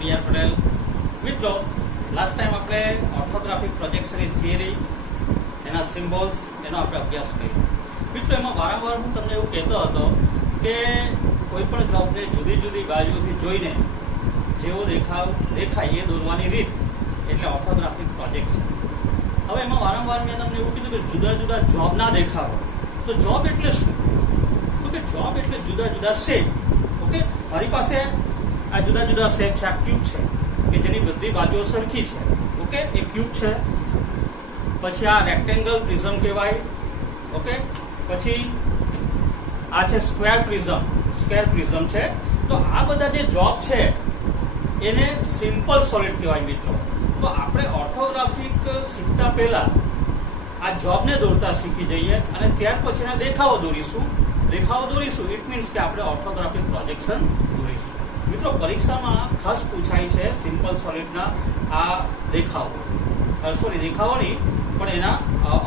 PR Patel. મિત્રો, last time આપણે orthographic પ્રોજેક્શનની theory, એના સિમ્બોલ્સ, એનો આપણે અભ્યાસ કર્યો. મિત્રો, એમાં વારંવાર હું તમને એવું કહેતો હતો કે કોઈ પણ જોબને જુદી જુદી બાજુથી જોઈને જેવો દેખાય એ દોરવાની રીત એટલે ઓર્થોગ્રાફિક પ્રોજેક્શન. હવે એમાં વારંવાર મેં તમને એવું કીધું કે જુદા જુદા જોબના દેખાવો. તો જોબ એટલે શું? તો કે જોબ એટલે જુદા જુદા શેપ. ઓકે, મારી પાસે આ જુદા જુદા શેપ છે. આ ક્યુબ છે કે જેની બધી બાજુઓ સરખી છે. ઓકે, એ ક્યુબ છે. પછી આ રેક્ટેંગલ પ્રિઝમ કહેવાય. ઓકે, પછી આ છે સ્ક્વેર પ્રિઝમ છે. તો આ બધા જે જોબ છે એને સિમ્પલ સોલિડ કહેવાય. મિત્રો, તો આપણે ઓર્થોગ્રાફિક શીખતા પહેલા આ જોબને દોરતા શીખી જઈએ અને ત્યાર પછીના દેખાવો દોરીશું. ઇટ મીન્સ કે આપણે ઓર્થોગ્રાફિક પ્રોજેક્શન દોરીશું. મિત્રો, પરીક્ષામાં ખાસ પૂછાય છે સિમ્પલ સોલિડના આ દેખાવો નહીં, પણ એના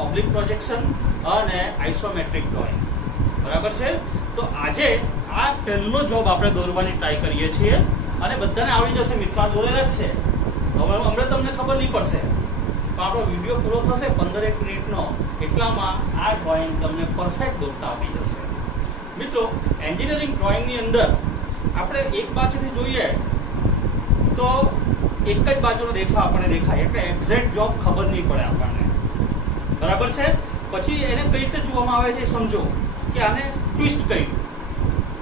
ઓબ્લિક પ્રોજેક્શન અને આઇસોમેટ્રિક ડ્રોઈંગ. બરાબર છે? તો આજે આ પહેલો જોબ આપણે દોરવાની ટ્રાય કરીએ છીએ અને બધાને આવડી જશે. મિત્રો, આ દોરેલા જ છે. હવે હમણાં તમને ખબર નહીં પડશે, તો આપણો વિડીયો પૂરો થશે 15 મિનિટનો, એટલામાં આ ડ્રોઈંગ તમને પરફેક્ટ દોરતા આવડી જશે. મિત્રો, એન્જિનિયરિંગ ડ્રોઈંગની અંદર આપણે એક બાજુથી જોઈએ તો એક જ બાજુનો દેખાવ આપણને દેખાય, એટલે એક્ઝેક્ટ જોબ ખબર નહીં પડે આપણને. બરાબર છે? પછી એને કઈ રીતે જોવામાં આવે છે સમજો કે આને ટ્વિસ્ટ કર્યું.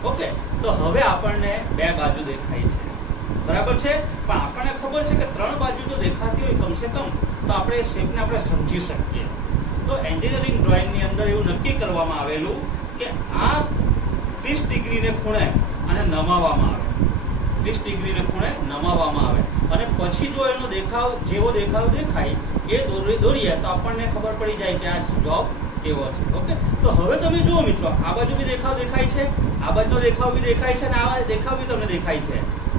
ઓકે, તો હવે આપણને બે બાજુ દેખાય છે. બરાબર છે? પણ આપણને ખબર છે કે ત્રણ બાજુ જો દેખાતી હોય કમસે કમ, તો આપણે એ શેપને આપણે સમજી શકીએ. તો એન્જિનિયરિંગ ડ્રોઈંગની અંદર એવું નક્કી કરવામાં આવેલું કે આ 30 ડિગ્રીને ખૂણે આને નમાવવામાં આવે. 30 ડિગ્રીને ખૂણે નમાવવામાં આવે અને પછી જો એનો જેવો દેખાવ દેખાય એ દોરીએ તો આપણને ખબર પડી જાય કે આ જોબ કેવો છે. ઓકે, તો હવે તમે જુઓ મિત્રો, આ બાજુ બી દેખાવ દેખાય છે, આ બાજુનો દેખાવ બી દેખાય છે અને આ દેખાવ બી તમને દેખાય છે.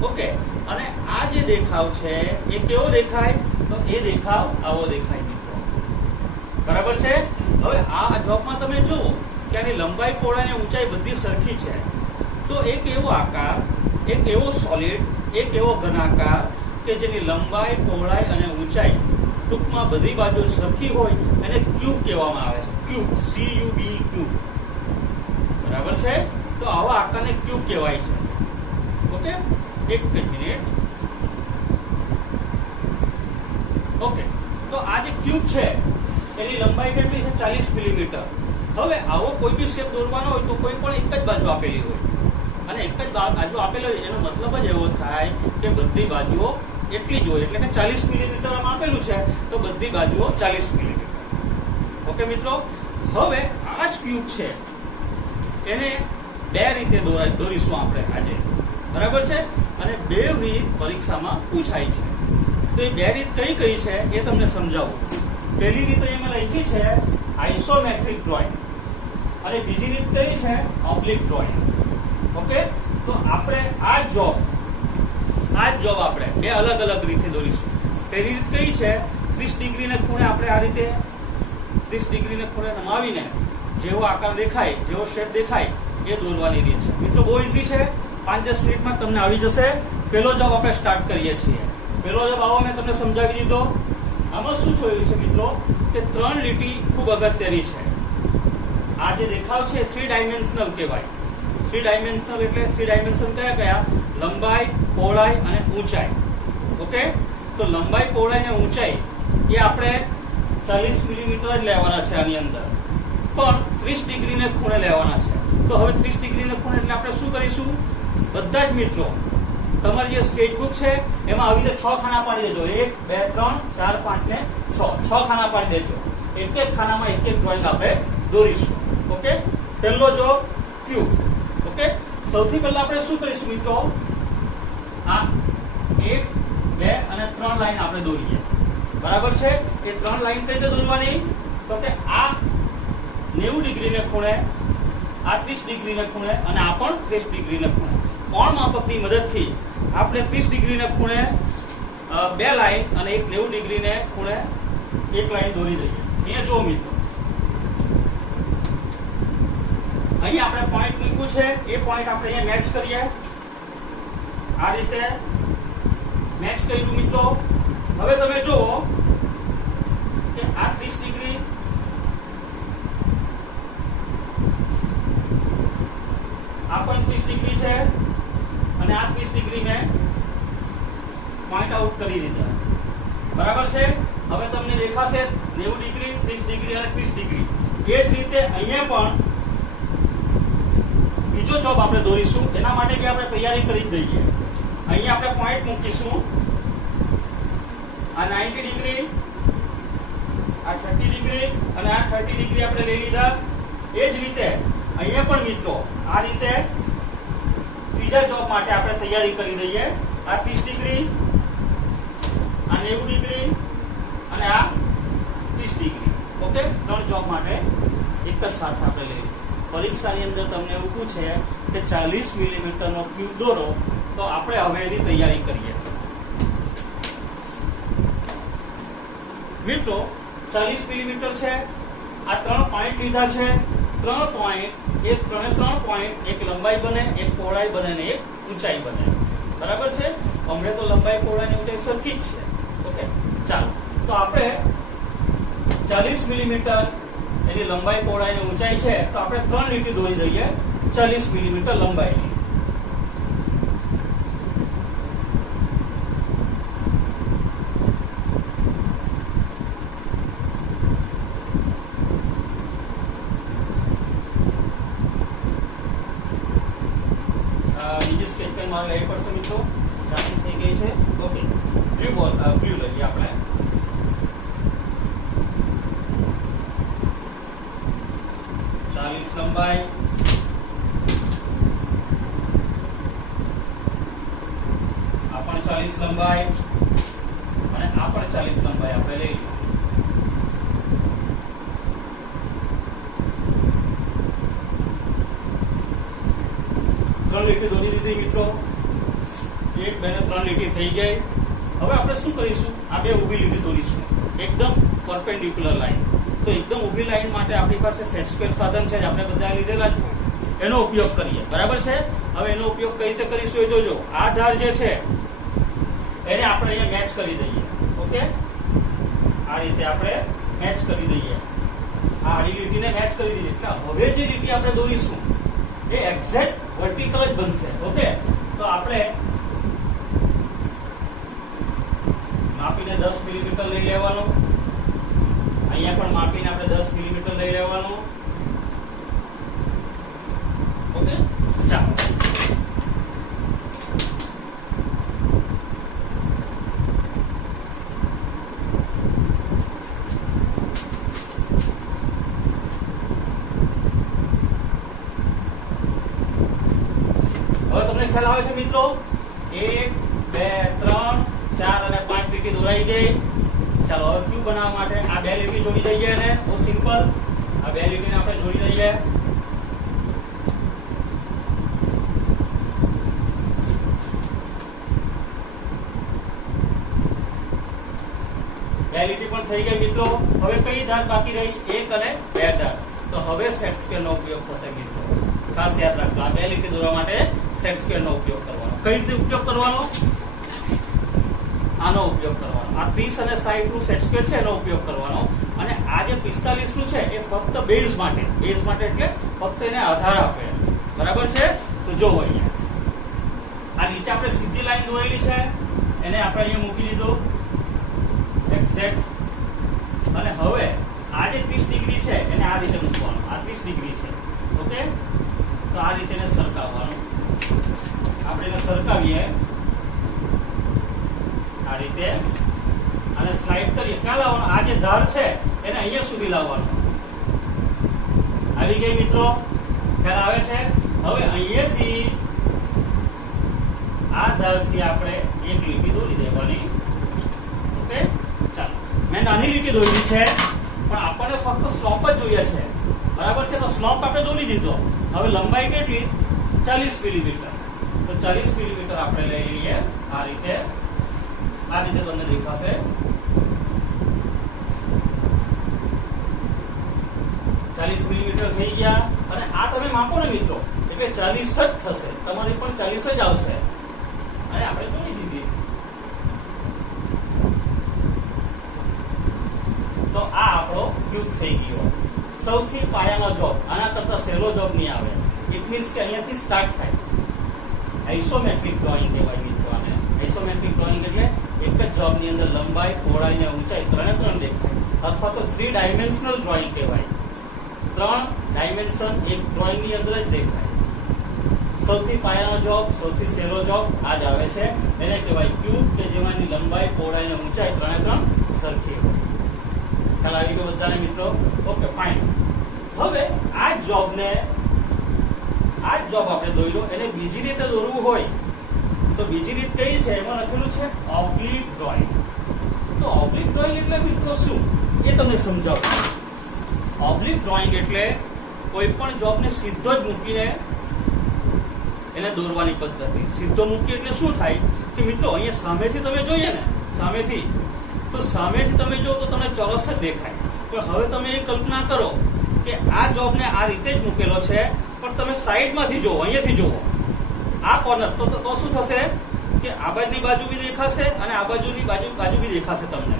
ઓકે, અને આ જે દેખાવ છે એ કેવો દેખાય? તો એ દેખાવ આવો દેખાય મિત્રો. બરાબર છે? હવે આ જોબમાં તમે જુઓ કે આની લંબાઈ, પહોળાઈ અને ઊંચાઈ બધી સરખી છે. તો એક એવો આકાર, એક એવો સોલિડ, એક એવો ઘનાકાર કે જેની લંબાઈ, પહોળાઈ અને ઊંચાઈ ટૂંકમાં બધી બાજુ સરખી હોય એને ક્યુબ કહેવામાં આવે છે. Cube, CUB cube. બરાબર છે? તો આવા આકારને ક્યુબ કહેવાય છે. ઓકે, એક મિનિટ. ઓકે, તો આ જે ક્યુબ છે એની લંબાઈ કેટલી છે? 40 મિલીમીટર. હવે આવો કોઈ બી શેપ દોરવાનો હોય તો કોઈ પણ એક જ બાજુ આપેલી હોય અને એક જ બાજુ આપેલી હોય એનો મતલબ જ એવો થાય કે બધી બાજુઓ એટલી જ હોય. એટલે કે 40 મિલીમીટર આમાં આપેલું છે તો બધી બાજુઓ 40 મિલીમીટર. ઓકે મિત્રો, હવે આ જ ક્યુબ છે એને બે રીતે દોરીશું આપણે આજે. બરાબર છે? અને બે રીત પરીક્ષામાં પૂછાય છે. તો એ બે રીત કઈ કઈ છે એ તમને સમજાવું. પહેલી રીત અહીંયા લખી છે આઇસોમેટ્રિક ડ્રોઈંગ અને બીજી રીત કઈ છે? Oblique drawing. ઓકે, તો આપણે આ જોબ આપણે બે અલગ અલગ રીતે દોરીશું. પહેલી રીત કઈ છે? 30 ડિગ્રીને ખૂણે આપણે આ રીતે 30 ડિગ્રીને ખૂણે નમાવીને જેવો આકાર દેખાય, જેવો શેપ દેખાય એ દોરવાની રીત છે. મિત્રો, બહુ ઈઝી છે. 5-10 મિનિટમાં તમને આવી જશે. પહેલો જોબ આપણે સ્ટાર્ટ કરીએ છીએ. પહેલો જોબ આવો મેં તમને સમજાવી દીધો. આમાં શું જોયું છે મિત્રો કે 3 લીટી ખૂબ અગત્યની છે. આ જે દેખાવ છે 3 ડાયમેન્શનલ કહેવાય. 3 ડાયમેન્શનલ એટલે 3 ડાયમેન્શન કયા? લંબાઈ, પહોળાઈ અને ઊંચાઈ. ઓકે, તો લંબાઈ, પહોળાઈ અને ઊંચાઈ એ આપણે 40 મિલીમીટર જ લેવાના છે આની અંદર, પણ 30 ડિગ્રીને ખૂણે લેવાના છે. તો હવે 30 ડિગ્રીને ખૂણે એટલે આપણે શું કરીશું? બધા જ મિત્રો તમારી જે સ્કેચબુક છે એમાં આવી રીતે 6 ખાના પાડી દેજો. 1, 2, 3, 4, 5 ને 6 ખાના પાડી દેજો. એક એક ખાનામાં એક એક ડ્રોઈંગ આપણે દોરીશું. ઓકે, પહેલો જોબ ક્યુબ. ઓકે, સૌથી પહેલા આપણે શું કરીશું મિત્રો? આ 1, 2 અને 3 લાઈન આપણે દોરીએ. બરાબર છે? એ 3 લાઈન કઈ રીતે દોરવાની? તો કે આ 90 ડિગ્રીને ખૂણે, આ 30 ડિગ્રીને ખૂણે અને આ પણ 30 ડિગ્રીને ખૂણે. કોણ માપકની મદદથી આપણે 30 ડિગ્રીને ખૂણે બે લાઈન અને એક 90 ડિગ્રીને ખૂણે એક લાઈન દોરી દઈએ. અહીંયા જો મિત્રો, અહીં આપણે પોઈન્ટ મૂક્યું છે, એ પોઈન્ટ આપણે અહીંયા મેચ કરીએ. આ રીતે મેચ કર્યું મિત્રો. હવે તમે જુઓ કે આ 30 ડિગ્રી આ પણ 30 ડિગ્રી છે અને આ 30 ડિગ્રી મેં પોઈન્ટ આઉટ કરી દીધા. બરાબર છે. હવે તમને દેખાશે 90 ડિગ્રી, 30 ડિગ્રી અને 30 ડિગ્રી. એ જ રીતે અહીંયા પણ બીજો જોબ આપણે દોરીશું. એના માટે બી આપણે તૈયારી કરી જ દઈએ. અહીંયા આપણે પોઈન્ટ મૂકીશું. આ 90 ડિગ્રી, આ 30 ડિગ્રી અને આ 30 ડિગ્રી આપણે લઈ લીધા. એ જ રીતે અહીંયા પણ મિત્રો આ રીતે ત્રીજા જોબ માટે આપણે તૈયારી કરી દઈએ. આ 30 ડિગ્રી, આ 90 ડિગ્રી અને આ 30 ડિગ્રી. ઓકે, ત્રણ જોબ માટે એક જ સાથે આપણે લઈએ. પરીક્ષાની અંદર તમને એવું પૂછે કે 40 મિલીમીટરનો ક્યુબ દોરો, તો આપણે હવે એની તૈયારી કરીએ. મિત્રો 40 મિલીમીટર છે. આ 3 પોઈન્ટ લીધા છે. 3 પોઈન્ટ, એ 3 પોઈન્ટ એક લંબાઈ બને, એક પહોળાઈ બને અને એક ઊંચાઈ બને. બરાબર છે. હમણાં તો લંબાઈ પહોળાઈ અને ઊંચાઈ સરખી જ છે. ઓકે, ચાલો તો આપણે 40 મિલીમીટર એની લંબાઈ પહોળાઈ અને ઊંચાઈ છે, તો આપણે 3 લીટી દોરી દઈએ 40 મિલીમીટર લંબાઈની. બીજી સ્કેચ પેન મારે લઈ પડશે મિત્રો, ચાર્જિંગ થઈ ગઈ છે. ઓકે, બ્લુ લઈએ આપણે. લંબાઈ, આ પણ 40 લંબાઈ અને આ પણ 40 લંબાઈ આપણે લઈ લઈએ. ત્રણ લીટી દોરી દીધી મિત્રો. 1, 2 અને 3 લીટી થઈ ગઈ. હવે આપણે શું કરીશું? આ બે ઊભી લીટી દોરીશું, એકદમ પરપેન્ડિક્યુલર લાઈન. તો એકદમ ઊભી લાઈન માટે આપણી પાસે સેટ સ્ક્વેર સાધન છે, આપણે બધા લીધેલા જ હોય, એનો ઉપયોગ કરીએ. બરાબર છે. હવે એનો ઉપયોગ કઈ રીતે કરીશું એ જોજો. આ ધાર જે છે એને આપણે અહીંયા મેચ કરી દઈએ. ઓકે, આ રીતે આપણે મેચ કરી દઈએ. આ આડી લીટીને મેચ કરી દઈએ. એટલે હવે જે લીટી આપણે દોરીશું એ એક્ઝેક્ટ વર્ટિકલ જ બનશે. ઓકે, તો આપણે માપીને 10 મિલીમીટર લઈ લેવાનું. અહીંયા પણ માપીને આપણે 10 મિલીમીટર લઈ લેવાનું. ઓકે, ચાલો હવે તમને ખ્યાલ આવે છે મિત્રો? 1, 2, 3, 4 અને 5 લીટી દોરાઈ ગઈ. ચાલો હવે ક્યુબ બનાવવા માટે આ બે લીટી જોડી દઈએ અને બહુ સિમ્પલ આ બે લીટીને આપણે જોડી દઈએ. બે લીટી પણ થઈ ગઈ મિત્રો. હવે કઈ ધાર બાકી રહી? 1 અને 2 ધાર. તો હવે સેટ સ્ક્વેર નો ઉપયોગ થશે મિત્રો. ખાસ યાદ રાખજો, આ બે લીટી દોરવા માટે સેટ સ્ક્વેર નો ઉપયોગ કરવાનો. કઈ રીતે ઉપયોગ કરવાનો? આનો ઉપયોગ કરવાનો. આ 30 અને 60 નું સેટ સ્ક્વેર છે એનો ઉપયોગ કરવાનો. અને આ જે 45 નું છે એ ફક્ત બેઝ માટે. બેઝ માટે એટલે ફક્ત એને આધાર આપે. બરાબર છે. તો જો અહીંયા આ નીચે આપણે સીધી લાઈન દોરેલી છે, એને આપણે અહીંયા મૂકી દીધો એક્ઝેક્ટ. અને હવે આ જે 30 ડિગ્રી છે એને આ રીતે મૂકવાનું. આ 30 ડિગ્રી છે. ઓકે, તો આ રીતે એને સરકાવવાનું. આપણે એને સરકાવીએ આ રીતે અને સ્લાઇડ કરીએ. ક્યાં લાવવાનું? આ જે ધાર છે એને અહીંયા સુધી લાવવાનું. આવી ગઈ મિત્રો, ખ્યાલ આવે છે? હવે અહીંયાથી આ ધારથી આપણે એક લીટી દોરી દેવાની. ઓકે, ચાલો મેં નાની લીટી દોરી છે, પણ આપણને ફક્ત સ્લોપ જ જોઈએ છે. બરાબર છે. તો સ્લોપ આપણે દોરી દીધો. હવે લંબાઈ કેટલી? 40 મિલીમીટર. તો 40 મિલીમીટર આપણે લઈ લઈએ. આ રીતે તમને દેખાશે. 40 મિલીમીટર થઈ ગયા. અને આ તમે માપો ને મિત્રો, એટલે 40 જ થશે. તમારી પણ 40 જ આવશે. અને આપણે જોડી દીધી. તો આ આપણો ક્યુબ થઈ ગયો. સૌથી પાયાનો જોબ, આના કરતા સહેલો જોબ નહીં આવે. ઇટ મીન્સ કે અહીંયાથી સ્ટાર્ટ થાય. આઇસોમેટ્રિક ડ્રોઈંગ કહેવાય મિત્રો આને. આઇસોમેટ્રિક ડ્રોઈંગ એટલે એક જ જોબની અંદર લંબાઈ, પહોળાઈ અને ઊંચાઈ ત્રણે ત્રણ દેખાય, અથવા તો 3 ડાયમેન્શનલ ડ્રોઈંગ કહેવાય. 3 ડાયમેન્શન એક ડ્રોઈંગની અંદર જ દેખાય. સૌથી પાયાનો જોબ, સૌથી સહેલો જોબ આ જ આવે છે. એને કહેવાય ક્યુબ, કે જેમાંની લંબાઈ, પહોળાઈ અને ઊંચાઈ ત્રણે ત્રણ સરખી હોય. ખ્યાલ આવી ગયો બધાને મિત્રો? Okay, fine. હવે આ જ જોબ આપણે દોર્યો, એને બીજી રીતે દોરવું હોય તો બીજી રીત કઈ છે? એમાં લખેલું છે ઓબ્લિક ડ્રોઈંગ. તો ઓબ્લિક ડ્રોઈંગ એટલે મિત્રો શું એ તમને સમજાવું. ઓબ્લિક ડ્રોઈંગ એટલે કોઈ પણ જોબને સીધો જ મૂકીને એને દોરવાની પદ્ધતિ. સીધો મૂકી એટલે શું થાય કે મિત્રો અહીંયા સામેથી તમે જોઈએ ને, સામેથી તમે જો તો તમને ચોરસ જ દેખાય. પણ હવે તમે એ કલ્પના કરો કે આ જોબને આ રીતે જ મૂકેલો છે, પણ તમે સાઈડમાંથી જુઓ, અહીંયાથી જુઓ આ કોર્નર, તો શું થશે કે આ બાજુની બાજુ બી દેખાશે અને આ બાજુની બાજુ બી દેખાશે તમને.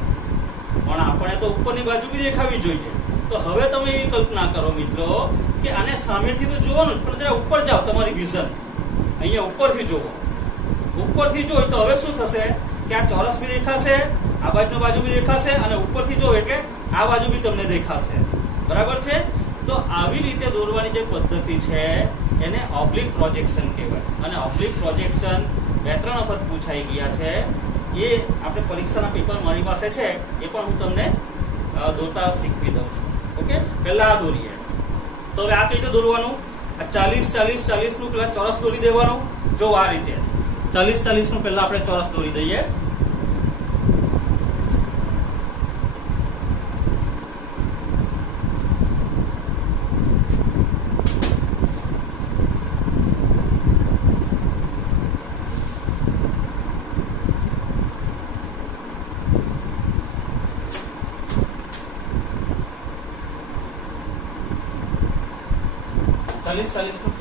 પણ આપણે તો ઉપરની બાજુ બી દેખાવી જોઈએ. તો હવે તમે એ કલ્પના કરો મિત્રો કે આને સામેથી તો જોવાનું, પણ જરા ઉપર જાઓ, તમારી વિઝન અહીંયા ઉપરથી જુઓ. ઉપરથી જોઈ તો હવે શું થશે કે આ ચોરસ બી દેખાશે, આ બાજુ બી દેખાશે, અને ઉપરથી જો એટલે આ બાજુ બી તમને દેખાશે. બરાબર છે? તો આવી રીતે દોરવાની જે પદ્ધતિ છે એને ઓબ્લિક પ્રોજેક્શન કહેવાય. અને ઓબ્લિક પ્રોજેક્શન 2-3 વખત પૂછાઈ ગયા છે. એ આપણે પરીક્ષાના પેપર મારી પાસે છે, એ પણ હું તમને દોરતા શીખવી દઉં છું. ઓકે, પહેલા આ દોરીએ. તો હવે આ કઈ રીતે દોરવાનું? 40-40-40 નું પેલા ચોરસ દોરી દેવાનું. જો આ રીતે 40-40 નું પહેલા આપણે ચોરસ દોરી દઈએ.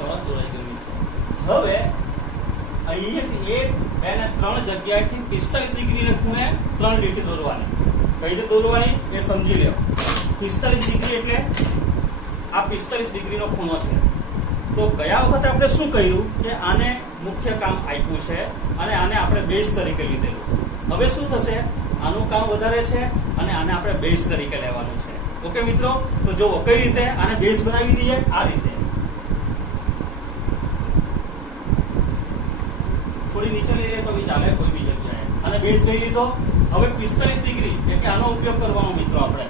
ચોરસ દોરાઈ ગયું. હવે અહીંયાથી 1, 2 અને 3 જગ્યાએથી 45 ડિગ્રીને ખૂણે 3 લીટી દોરવાની. કઈ રીતે દોરવાની એ સમજી લો. 45 ડિગ્રી એટલે આ 45 ડિગ્રીનો ખૂણો છે. તો ગયા વખતે આપણે શું કર્યું કે આને મુખ્ય કામ આપ્યું છે અને આને આપણે બેઝ તરીકે લીધેલું. હવે શું થશે? આનું કામ વધારે છે અને આને આપણે બેઝ તરીકે લેવાનું છે. ઓકે મિત્રો, તો જુઓ કઈ રીતે આને બેઝ બનાવી દઈએ. આ રીતે થોડી નીચે લઈ લે તો બી ચાલે, કોઈ બી જગ્યાએ. અને બેઝ લઈ લીધો. હવે 45 ડિગ્રી એટલે આનો ઉપયોગ કરવાનો મિત્રો આપણે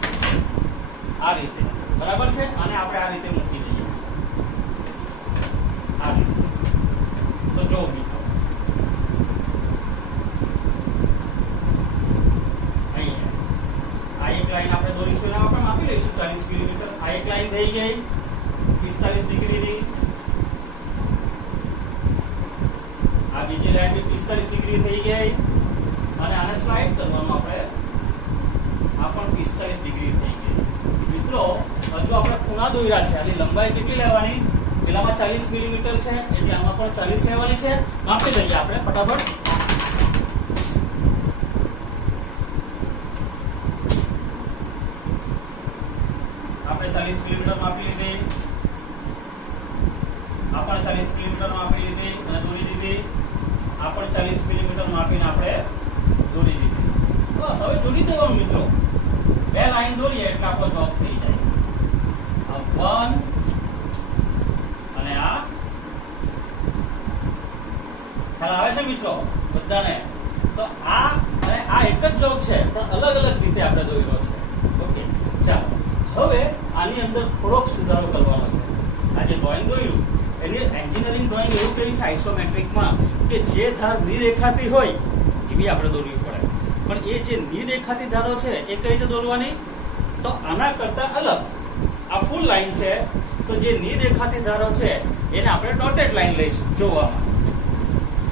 આ રીતે. બરાબર છે? અને આપણે આ રીતે મૂકી દઈએ. આ રીતે. તો જો મિત્રો અહીંયા આ એક લાઈન આપણે દોરીશું, એના આપણે માપી લઈશું 40 મિલીમીટર. આ એક લાઈન થઈ ગઈ 45 ડિગ્રીની. આ બીજી લાઈન બી 45 ડિગ્રી થઈ ગઈ અને આને સ્લાઇડ કરવાનું આપણે. આ પણ 45 ડિગ્રી થઈ ગઈ. મિત્રો હજુ આપણે ખૂણા દોર્યા છે. આની લંબાઈ કેટલી લેવાની? પેલામાં 40 મિલીમીટર છે એટલે આમાં પણ 40 લેવાની છે. માપી લઈએ આપણે ફટાફટ. આપણે 40 મિલીમીટર માપી લીધી. આ પણ 40 મિલીમીટર માપી લીધી અને દોરી દીધી. આ પણ 40 મિલીમીટર માપીને આપણે દોરી દીધી. બસ હવે જોડી દેવાનું મિત્રો. 2 લાઈન દોરીએ એટલે આપણો જોબ થઈ જાય. આ 1 અને આ. ખ્યાલ આવે છે મિત્રો બધાને? તો આ અને આ એક જ જોબ છે, પણ અલગ અલગ રીતે આપણે દોર્યો છે. ઓકે, ચાલો હવે આની અંદર થોડોક સુધારો કરવાનો છે. આ જે ડ્રોઈંગ દોર્યું એની એન્જિનિયરિંગ ડ્રોઈંગ એવું કહે છે આઇસોમેટ્રિકમાં કે જે ધાર નિદેખાતી હોય એ બી આપણે દોરવી પડે. પણ એ જે નિદેખાતી ધારો છે એ કઈ રીતે દોરવાની? તો આના કરતા અલગ. આ ફૂલ લાઈન છે, તો જે નિદેખાતી ધારો છે એને આપણે ડોટેડ લાઈન લઈશું. જોવામાં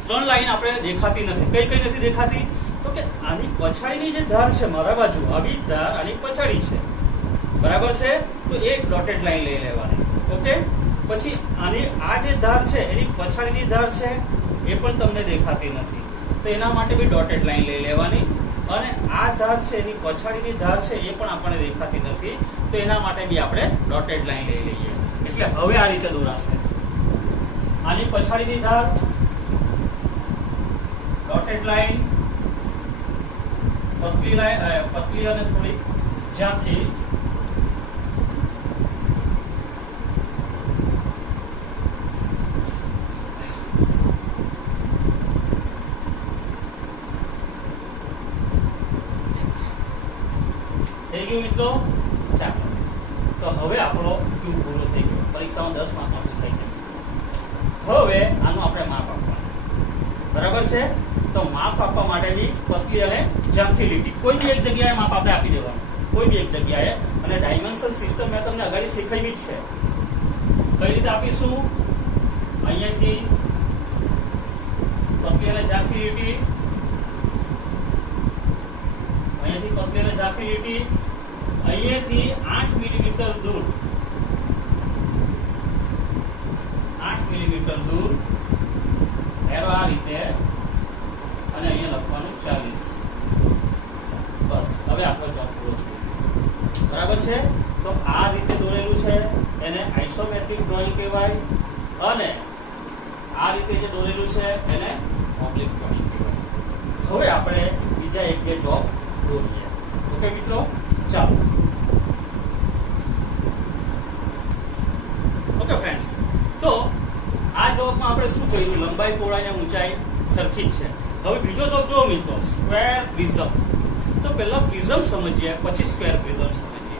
3 લાઈન આપણે દેખાતી નથી. કઈ નથી દેખાતી? તો કે આની પછાડીની જે ધાર છે મારા બાજુ, આવી ધાર આની પછાડી છે. બરાબર છે? તો એક ડોટેડ લાઈન લઈ લેવાની. ઓકે, પછી આની આ જે ધાર છે એની પછાડીની ધાર છે એ પણ તમને દેખાતી નથી, તો એના માટે બી ડોટેડ લાઈન લઈ લેવાની. અને આ ધાર છે એની પછાડીની ધાર છે એ પણ આપણને દેખાતી નથી, તો એના માટે બી આપણે ડોટેડ લાઈન લઈ લઈએ. એટલે હવે આ રીતે દોરાશે. આની પછાડીની ધાર ડોટેડ લાઈન, પતલી લાઈન, પતલી અને થોડી જ્યાંથી થઈ ગયું મિત્રો. ચાલો, તો હવે આપણો ક્યુ પૂરો થઈ ગયો. પરીક્ષામાં 10 માર્કમાં પૂછાય છે. હવે આનું આપણે માપ આપવાનું, બરાબર છે. તો માપ આપવા માટેની પતલી અને જામથી લીટી કોઈ બી એક જગ્યાએ માપ આપણે આપી દેવાનું, કોઈ બી એક જગ્યાએ. અને ડાયમેન્શન સિસ્ટમ મેં તમને આગળ શીખવાડી જ છે. કઈ રીતે આપીશું? અહીંયાથી પતલી અને જામથી લીટી, અહીંયાથી પતલી અને જામથી લીટી, અહીંયાથી 8 મિલીમીટર દૂર, 8 મિલીમીટર દૂર એરો આ રીતે, અને અહીંયા લખવાનું 40. બસ, હવે આપણો જોબ પૂરો થયો. બરાબર છે. તો આ રીતે દોરેલું છે એને આઇસોમેટ્રિક ડ્રોઈંગ કહેવાય, અને આ રીતે જે દોરેલું છે એને ઓબ્લિક ડ્રોઈંગ કહેવાય. હવે આપણે બીજા એક બે જોબ દોરીએ. ઓકે મિત્રો, ચાલો. ઓકે ફ્રેન્ડ્સ, તો આ જોબમાં આપણે શું કર્યું? લંબાઈ, પહોળાઈ અને ઊંચાઈ સરખી જ છે. હવે બીજો જોબ જો મિત્રો, સ્ક્વેર પ્રિઝમ. તો પહેલા પ્રિઝમ સમજીએ, પછી સ્ક્વેર પ્રિઝમ સમજીએ.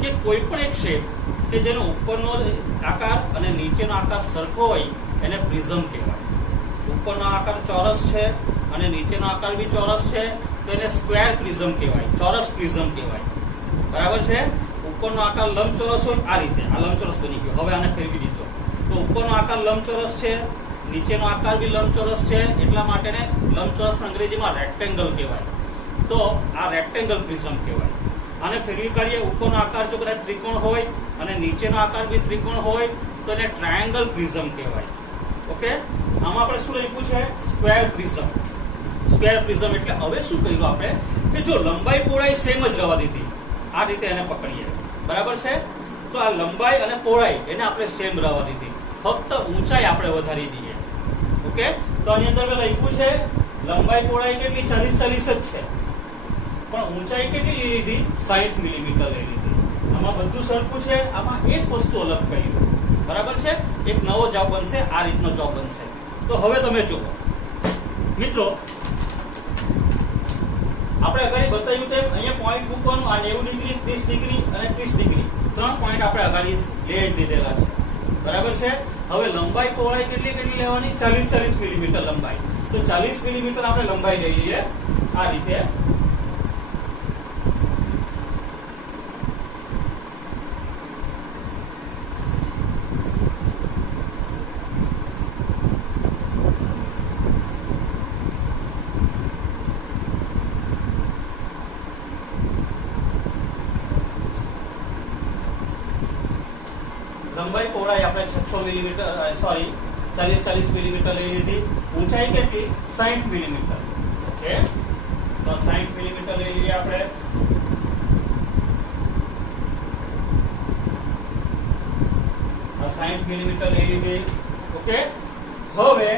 કે કોઈ પણ એક શેપ કે જેનો ઉપરનો આકાર અને નીચેનો આકાર સરખો હોય એને પ્રિઝમ કહેવાય. ઉપરનો આકાર ચોરસ છે અને નીચેનો આકાર બી ચોરસ છે, તો એને સ્ક્વેર પ્રિઝમ કહેવાય, ચોરસ પ્રિઝમ કહેવાય. બરાબર છે. ઉપરનો આકાર લંબચોરસ હોય આ રીતે, આ લંબચોરસ બની ગયો. હવે આને ફેરવી દીધો તો ઉપરનો આકાર લંબચોરસ છે, નીચેનો આકાર બી લંબચોરસ છે, એટલા માટે લંબચોરસ અંગ્રેજીમાં રેક્ટેંગલ કહેવાય. તો આ રેક્ટેંગલ પ્રિઝમ કહેવાય. આને ફેરવી કાઢીએ. ઉપરનો આકાર જો કદાચ ત્રિકોણ હોય અને નીચેનો આકાર બી ત્રિકોણ હોય તો એને ટ્રાયેંગલ પ્રિઝમ કહેવાય. ઓકે, આમાં આપણે શું લખ્યું છે? Square prism. સ્ક્વેર પ્રિઝમ એટલે હવે શું કર્યું આપણે કે જો લંબાઈ પહોળાઈ સેમ જ રહેવા દીધી, આ રીતે એને પકડીએ. બરાબર છે. તો આ લંબાઈ અને પહોળાઈ એને આપણે સેમ રહેવા દીધી, ફક્ત ઊંચાઈ આપણે વધારી દઈએ. ઓકે, તો આની અંદર મેં લખ્યું છે લંબાઈ પહોળાઈ કેટલી? 40 જ છે, પણ ઊંચાઈ કેટલી લઈ લીધી? 60 મિલીમીટર લઈ લીધી. આમાં બધું સરખું છે, આમાં એક વસ્તુ અલગ કર્યું. બરાબર છે. એક નવો જવાબ બનશે, આ રીતનો જવાબ બનશે. તો હવે તમે જુઓ મિત્રો, આપણે અગાડી બતાવ્યું તેમ અહીંયા પોઈન્ટ મૂકવાનું. આ 90 ડિગ્રી, 30 ડિગ્રી અને 30 ડિગ્રી 3 પોઈન્ટ આપણે અગાડી લઈ લીધેલા છે. બરાબર છે. હવે લંબાઈ પહોળાઈ કેટલી કેટલી લેવાની? 40 મિલીમીટર લંબાઈ. તો 40 મિલીમીટર આપણે લંબાઈ લઈ લઈએ આ રીતે. લંબાઈ પહોળાઈ આપણે 600 મિલીમીટર, સોરી 40 મિલીમીટર લઈ લીધી. ઊંચાઈ કેટલી? 60 મિલીમીટર. ઓકે, તો 60 મિલીમીટર લઈ લઈએ આપણે. આ 60 મિલીમીટર લઈ લીધી. ઓકે, હવે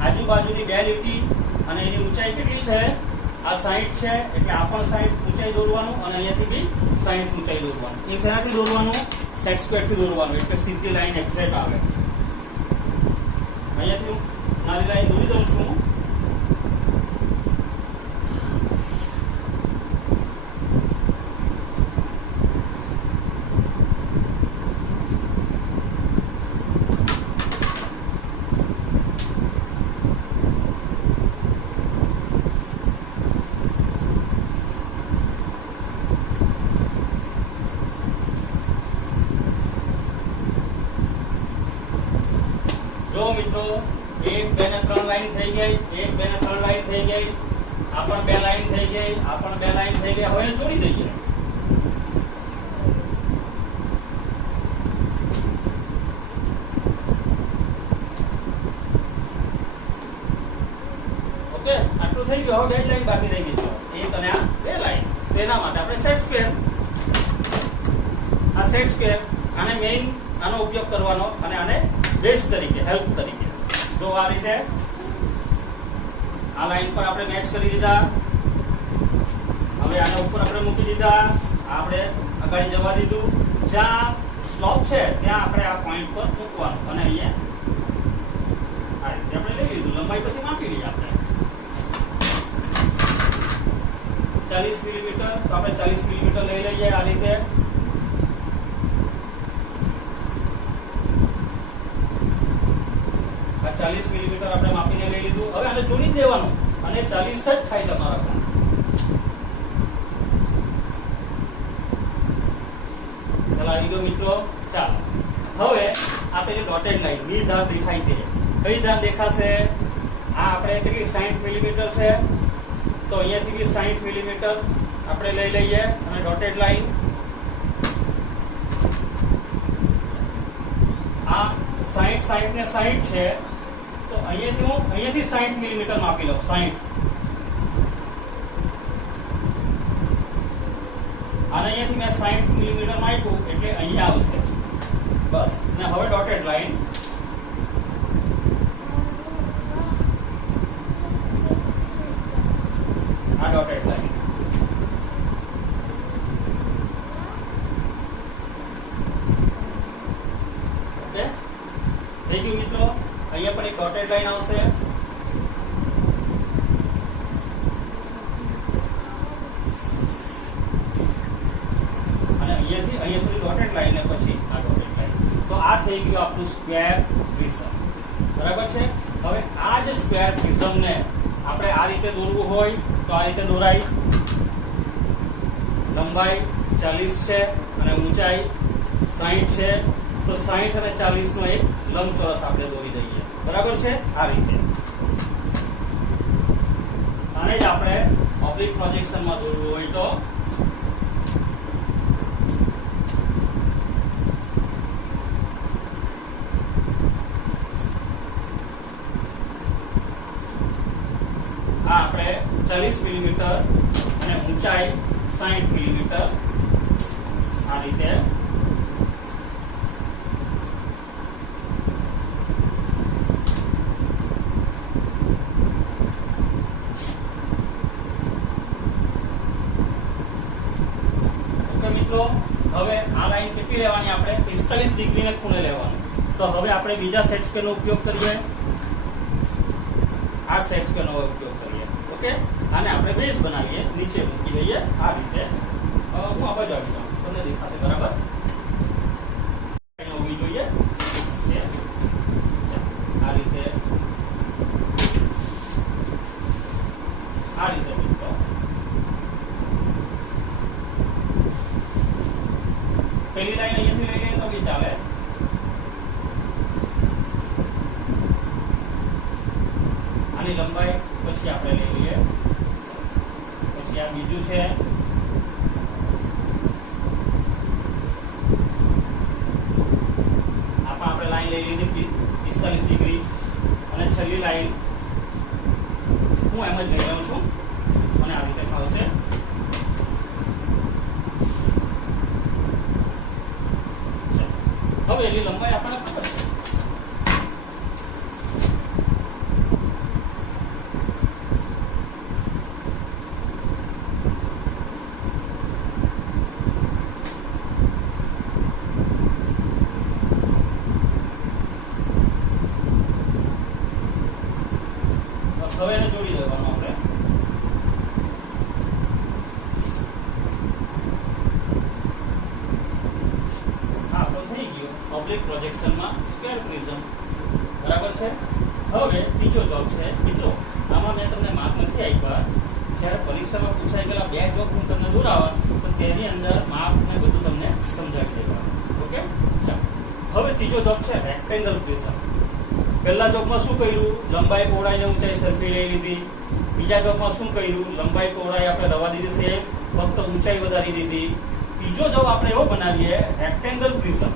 આજુબાજુની બે લીટી અને એની ઊંચાઈ કેટલી છે? આ 60 છે, એટલે આ પણ 60 ઊંચાઈ દોરવાનું અને અહીંયાથી બી 60 ઊંચાઈ દોરવાનું. એ શેનાથી દોરવાનું? સેટ સ્ક્વેર થી દોરવાનું, એટલે સીધી લાઈન એક્ઝેક્ટ આવે. અહીંયાથી નાની લાઈન દોરી દઉં છું. જો મિત્રો, 1 2 ને 3 લાઈન થઈ ગઈ, 1 2 ને 3 લાઈન થઈ ગઈ, આ પણ 2 લાઈન થઈ ગઈ, આ પણ 2 લાઈન થઈ ગઈ. હવે એને જોડી દઈએ. ઓકે, આટલું થઈ ગયું. હવે 2 જ લાઈન બાકી રહી ગઈ છે. એક અને આ બે લાઈન. તો એના માટે આપણે સેટ સ્ક્વેર, આ સેટ સ્ક્વેર આને મેઇન આનો ઉપયોગ કરવાનો અને આને બેઝ તરીકે હેલ્પ તરીકે જો આ રીતે આ લાઈન પર આપણે મેચ કરી દીધા. હવે આના ઉપર આપણે મૂકી દીધા. આપણે આગળ જવા દીધું. જ્યાં સ્લોપ છે ત્યાં આપણે આ પોઈન્ટ પર મૂકવાનું અને અહીંયા આ રીતે આપણે લઈ લીધું. લંબાઈ પછી માપી લઈએ આપણે 40 મિલીમીટર. તો આપણે 40 મિલીમીટર લઈ લઈએ આ રીતે. આ 40 મિલીમીટર આપણે માપીને લઈ લીધું. હવે આને જોડી દેવાનું અને 40 જ થાય તમારા પણ. ચાલો આવી ગયો મિત્રો. ચાલો હવે આ પેલી ડોટેડ લાઈન ની ધાર દેખાય છે. કઈ ધાર દેખાશે? આ આપણે કેટલી 60 મિલીમીટર છે તો અહીંયાથી બી 60 મિલીમીટર આપણે લઈ લઈએ અને ડોટેડ લાઈન આ 60 ને 60 છે તો અહીંયાથી 60 મિલીમીટર માપી લઉં. 60 અને અહીંયાથી મેં 60 મિલીમીટર માપ્યું એટલે અહીંયા આવશે બસ. ને હવે ડોટેડ લાઈન આ ડોટેડ લાઈન ઓકે થઈ ગયું મિત્રો. અહીંયા પણ એક ડોટેડ લાઈન આવશે. અને અહીંયાથી અહીંયા સુધી ડોટેડ લાઈન ને પછી આ ડોટેડ લાઈન. તો આ થઈ ગયું આપણું સ્ક્વેર પ્રિઝમ. બરાબર છે. હવે આ જ સ્ક્વેર પ્રિઝમ ને આપણે આ રીતે દોરવું હોય તો આ રીતે દોરાય. લંબાઈ 40 છે અને ઊંચાઈ 60 છે તો 60 અને 40 નો એક લંબચોરસ આપણે દોરી દઈએ. બરાબર છે. આ રીતે આને જ આપણે ઓબ્લિક પ્રોજેક્શનમાં દોરવું હોય તો આ આપણે 40 મિલીમીટર અને ઊંચાઈ 60 મિલીમીટર આ રીતે મિત્રો. હવે આ લાઈન કેટલી લેવાની? આપણે 45 ડિગ્રીને ખૂણે લેવાનું. તો હવે આપણે બીજા સેટ સ્ક્વેરનો ઉપયોગ કરીએ. આ સેટ સ્ક્વેરનો ઉપયોગ કરીએ. ઓકે આને આપણે બેઝ બનાવીએ. નીચે મૂકી દઈએ આ રીતે. હું આ બાજુ આવી જાઉં તમને દેખાશે. બરાબર હોવી જોઈએ આ રીતે. આ રીતે મિત્રો પેલી લાઈન અહીંયાથી લઈ લઈએ તો બી ચાલે. આની લંબાઈ પછી આપણે લઈ લઈએ. પછી આ બીજું છે. આપણે લાઈન લઈ લીધી 45 ડિગ્રી અને છેલ્લી લાઈન હું એમ જ લઈ લઉં છું અને આવી રીતે આવશે. હવે એની લંબાઈ આપણને ખબર છે. હવે એને જોડી દેવાનું આપણે. હા તો થઈ ગયું ઓબ્લિક પ્રોજેક્શનમાં સ્ક્વેર પ્રિઝમ. બરાબર છે. હવે ત્રીજો જોબ છે મિત્રો. આમાં મેં તમને માર્ક નથી આપ્યા. જ્યારે પરીક્ષામાં પૂછાઈ ગયેલા બે જોબ હું તમને દોરાવા તો તેની અંદર માપ ને બધું તમને સમજાવી દેવાનું. ઓકે ચાલો. હવે ત્રીજો જોબ છે રેક્ટેંગલ પ્રિઝમ. પહેલા જોબમાં શું કર્યું? લંબાઈ પહોળાઈ ને ઊંચાઈ સરખી લઈ લીધી. બીજા જોબમાં શું કર્યું? લંબાઈ પહોળાઈ આપણે રવા દીધી છે, ફક્ત ઊંચાઈ વધારી દીધી. ત્રીજો જોબ આપણે એવો બનાવીએ રેક્ટેંગલ પ્રિઝમ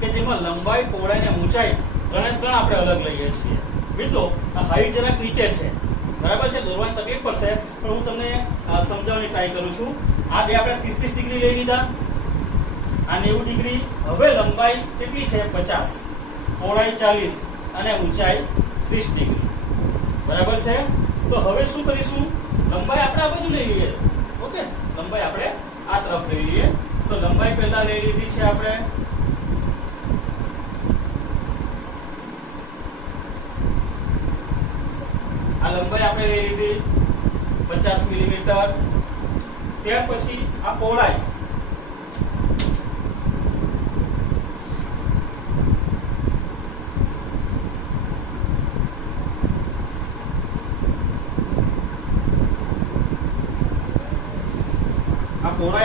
કે જેમાં લંબાઈ પહોળાઈ ને ઊંચાઈ ત્રણે ત્રણ આપણે અલગ લઈએ છીએ. મિત્રો આ હાઈટ જરાક નીચે છે બરાબર છે, દોરવાની તકલીફ પડશે પણ હું તમને સમજાવવાની ટ્રાય કરું છું. આ બે આપણે 30 ડિગ્રી લઈ લીધા, આ 90 ડિગ્રી. હવે લંબાઈ કેટલી છે 50, પહોળાઈ 40 અને ઊંચાઈ 30 ડિગ્રી. બરાબર છે. તો હવે શું કરીશું, લંબાઈ આપણે આ બાજુ લઈ લઈએ. ઓકે, લંબાઈ આપણે આ તરફ લઈ લઈએ. તો લંબાઈ પહેલા લઈ લીધી છે આપણે, આ લંબાઈ આપણે લઈ લીધી 50 મિલીમીટર. ત્યાર પછી આ પહોળાઈ,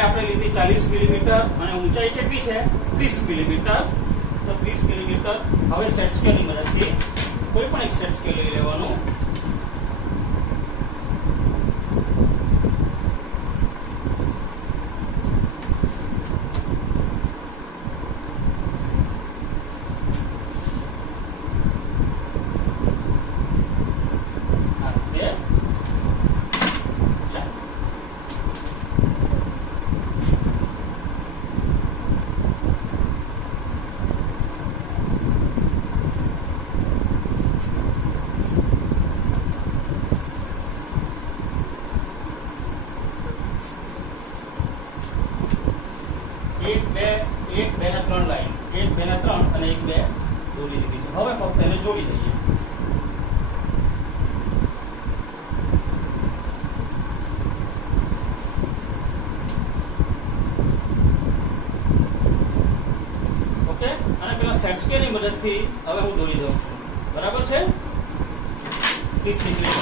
આપણે લીધી 40 મિલીમીટર અને ઊંચાઈ કેટલી છે 30 મિલીમીટર. તો 30 મિલીમીટર. હવે સેટ સ્કેલની મદદથી કોઈ પણ એક સેટ સ્કેલ લઈ લેવાનું. એક બે ને ત્રણ લાઈન, 1 2 ને 3 અને 1 2 દોરી દીધી છે. હવે ફક્ત એને જોડી દઈએ. ઓકે, અને પેલા સેટ સ્કેલની મદદથી હવે હું દોરી દઉં છું. બરાબર છે. 30 ડિગ્રી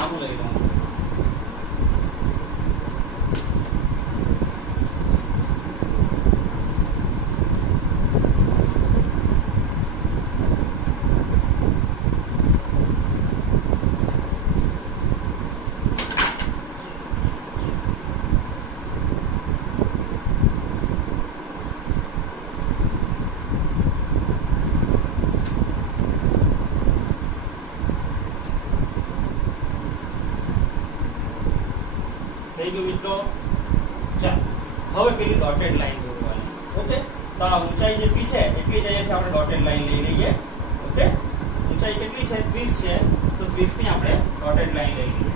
આવું લઈ લઉં છું. થઈ ગયું મિત્રો. ચાલો હવે પેલી ડોટેડ લાઈન દોરવાની. ઓકે, તો આ ઊંચાઈ જેટલી છે એટલી જ અહીંયાથી આપણે ડોટેડ લાઈન લઈ લઈએ. ઓકે, ઊંચાઈ કેટલી છે 30 છે, તો 30 ની આપણે ડોટેડ લાઈન લઈ લઈએ.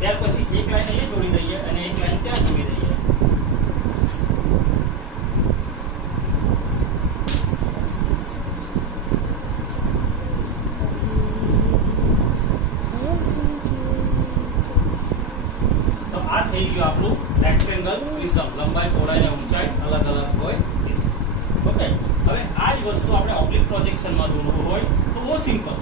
ત્યાર પછી એક લાઈન અહીંયા જોડી દઈએ અને એક લાઈન ત્યાં જોડી દઈએ. થઈ ગયું આપણું રેક્ટેંગલ પ્રિઝમ. લંબાઈ, પહોળાઈ અને ઊંચાઈ અલગ અલગ હોય. ઓકે, હવે આ જ વસ્તુ આપણે ઓબ્લિક પ્રોજેક્શનમાં દોરવું હોય તો બહુ સિમ્પલ.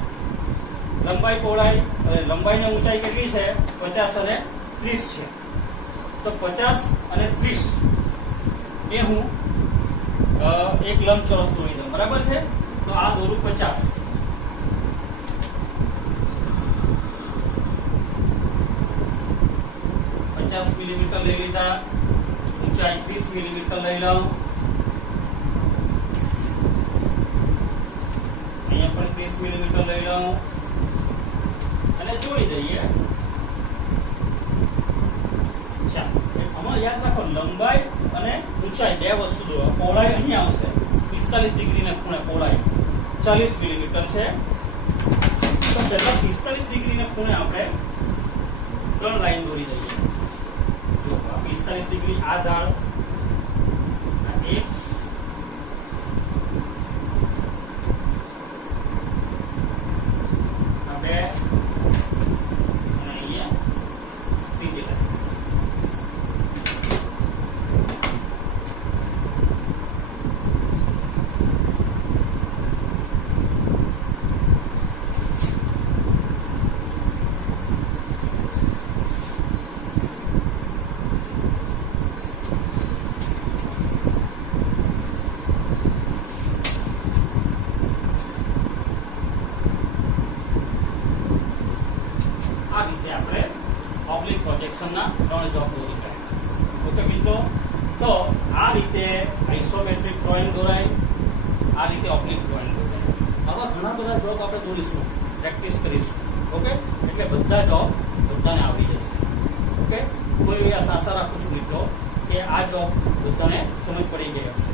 લંબાઈ, પહોળાઈ, લંબાઈ અને ઊંચાઈ કેટલી છે 50 અને 30 છે. તો 50 અને 30 એ હું એક લંબચોરસ દોરી દઉં. બરાબર છે. તો આ દોરું 50, મિલીમીટર લઈ લીધા. ઊંચાઈ 30 મિલીમીટર લઈ લઉં. અહીંયા પણ 30 મિલીમીટર લઈ લઉં અને જોડી દઈએ. ચાલો, આમાં યાદ રાખો લંબાઈ અને ઊંચાઈ બે વસ્તુ દો. પહોળાઈ અહીંયા આવશે 45 ડિગ્રીના ખૂણે, પહોળાઈ 40 મિલીમીટર છે. તો પહેલા 45 ડિગ્રીના ખૂણે આપણે 3 લાઈન દોરી દઈએ. 45 ડિગ્રી આ ધાર, એક આ બે અને અહીંયા ત્રીજી લાઈન. આ રીતે આપણે ઓબ્લિક પ્રોજેક્શનના 3 જોબ દોરી કાઢ્યા. ઓકે મિત્રો, તો આ રીતે આઇસોમેટ્રિક ડ્રોઈંગ દોરાય, આ રીતે ઓબ્લિક ડ્રોઈંગ દોરાય. આવા ઘણા બધા જોબ આપણે દોરીશું, પ્રેક્ટિસ કરીશું. ઓકે, એટલે બધા જોબ બધાને આવડી જશે. ઓકે, હું એવી આશા રાખું છું મિત્રો કે આ જોબ બધાને સમજ પડી ગઈ હશે.